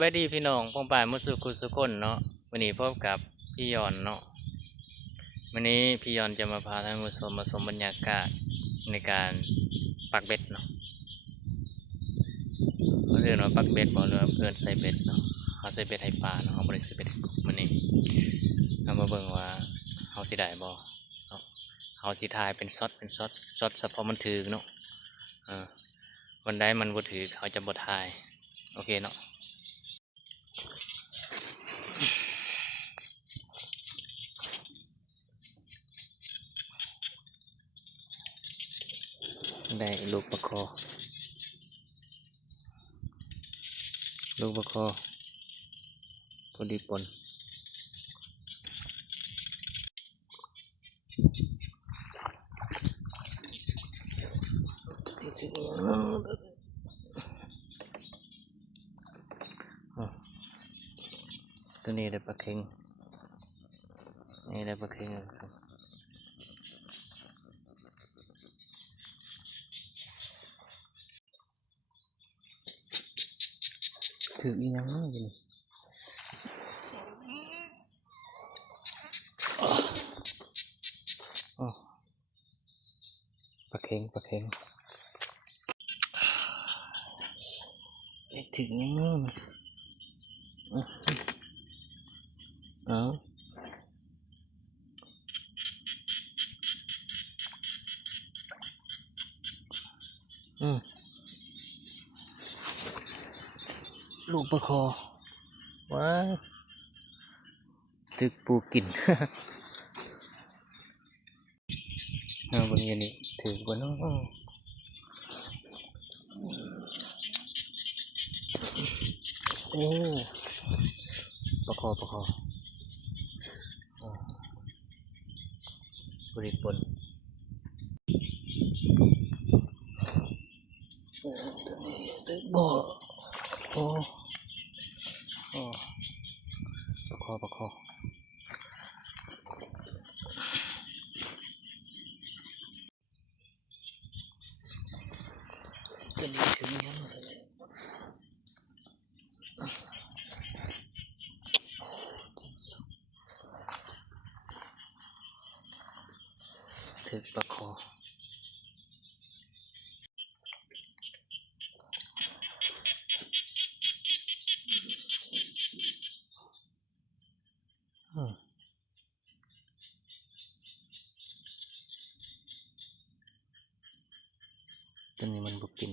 บายดีพี่น้องป้องป่ายมุสุคุสุคนเนาะวันนี้พบกับพี่ยอนเนาะวันนี้พี่ยอนจะมาพาท่านผู้ชมมาชมบรรยากาศในการปักเบ็ดเนาะเรื่องว่าปักเบ็ดบอกเลยเพื่อนใส่เบ็ดเนาะเขาใส่เบ็ดให้ปลาเนาะเขาบริใส่เบ็ดให้กบวันนี้เรามาเบิ่งว่าเขาสิได้บ่เขาสิทายเป็นช็อตเฉพาะมันถือเนาะวันใดมันบ่ถือเขาจะบ่ทายโอเคเนาะได้ลูกปลาคอพอดีปนตัวนี้ได้ปลาเค็งนี่ได้ปลาเค็งครับถืออีหยังอยู่นี่ปลาเค็งถึงยังไงลูกปลาคอว้าตึกปูกินบางอย่างนี้ถือบนน้องโอ้ปลาคอบริปนตัวนี้ตึกบ่อโอ้ปลาคอจะดีถึงยังไงถึกปลาคอตัวนี้มันบุกิน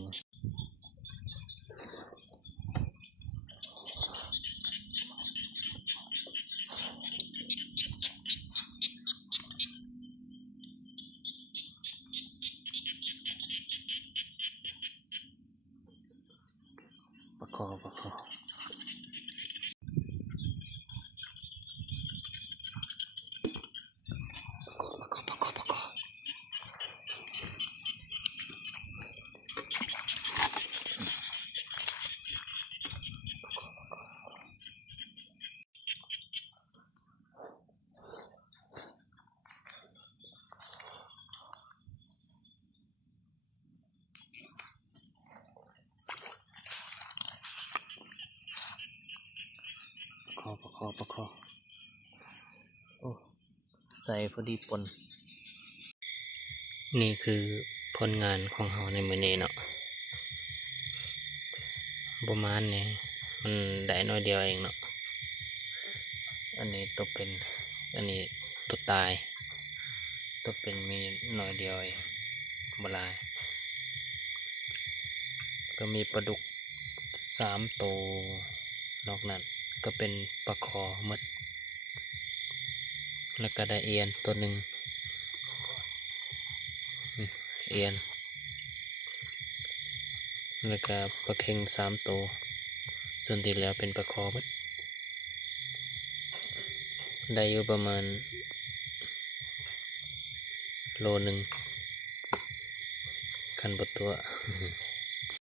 ปลาคอโอ้ใส่พอดีปนนี่คือผลงานของเราในมื้อนี้เนาะประมาณนี้มันได้น้อยเดียวเองเนาะอันนี้ตัวเป็นอันนี้ตัวตายตัวเป็นมีน้อยเดียวเองบลายก็มีปลาดุก3 ตัวนอกนั้นก็เป็นปลาคอหมดแล้วก็ได้เอียนตัวหนึ่งเอียนแล้วก็ปลาเค็ง3 ตัวส่วนที่แล้วเป็นปลาคอหมดได้อยู่ประมาณ1 โลคันบดตัว